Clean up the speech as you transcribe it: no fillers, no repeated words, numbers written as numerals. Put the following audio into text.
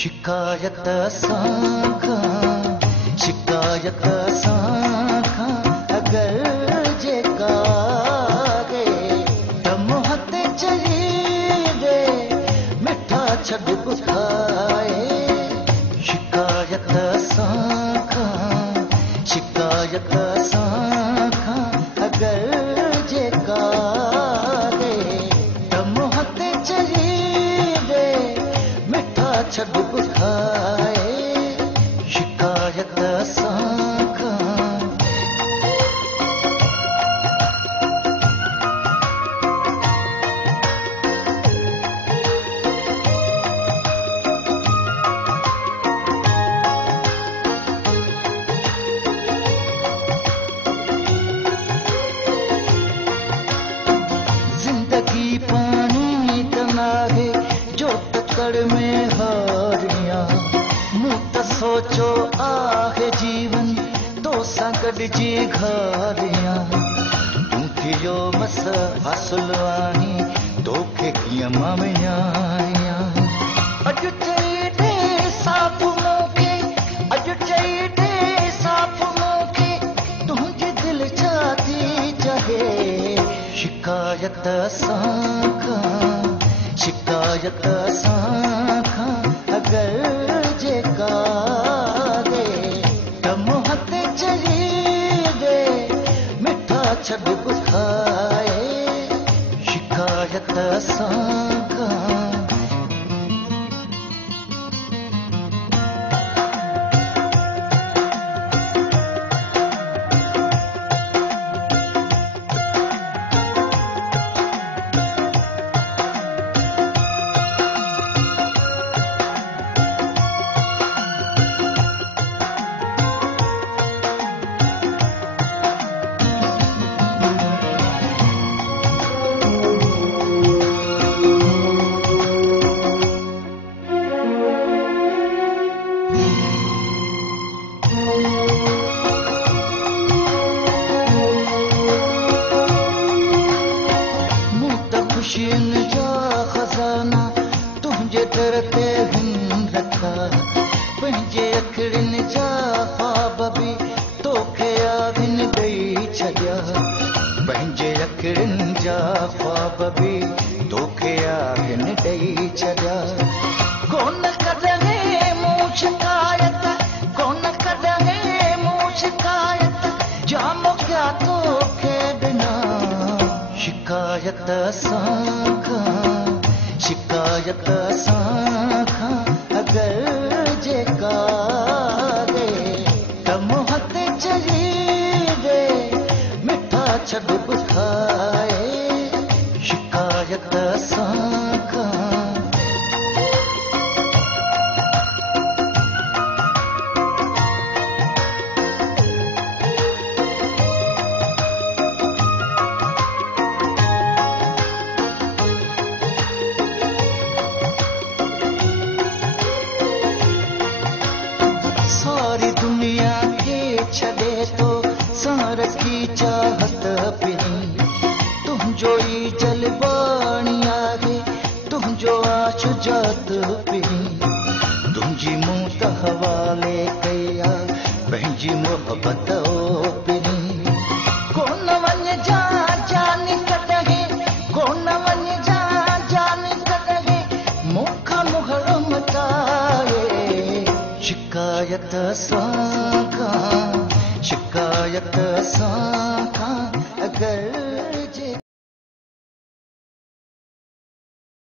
शिकायत साखा अगर जेका गे दम हते चली दे मिठा छड़ बुखाए शिकायत साखा अगर जेका गे दम हते चली दे मिठा छड़ बुखाए शिकायत साखा जिंदगी पानी तनागे जो तकड़ में हारियां मूं त सोचो आहे जीवन तो संगड जी घारियां तूं थियो मस हासिल आहीं तोखे कीअं मां विञायां अॼु चई ॾे साफ़ मूंखे अॼु चई ॾे साफ़ मूंखे तुंहिंजी दिलि छा थी चहे शिकायत साखा अगर जेका गे दम हते चली दे मिठा छड़ बुखाए शिकायत साखा खुशियन जा खजाना तुझे दर ते हिन रखा पंहिंजे अखिड़िन जा ख्वाब भी तोखे आगिन ॾेई छॾिया पंहिंजे अखिड़िन जा ख्वाब भी तोखे आगिन ॾेई छॾिया कोन कॾहिं मूं शिकायत जाम क्या तोखे ॾिना शिकायत साखा अगर जेका गे दम हते चली दे मिठा छड़ बुखाए शिकायत साखा सारी दुनिया के छड़े तो सार की चाहत पिनी तुझो ई जलबाणी आहे तुझो आश जात पिनी तुझी मूं त हवाले कया पंहिंजी मोहबत पिनी कोन वञ जा जानी कॾहिं कोन वञ जा जानी कॾहिं मूंखां मुहर मटाए शिकायत साखा अगर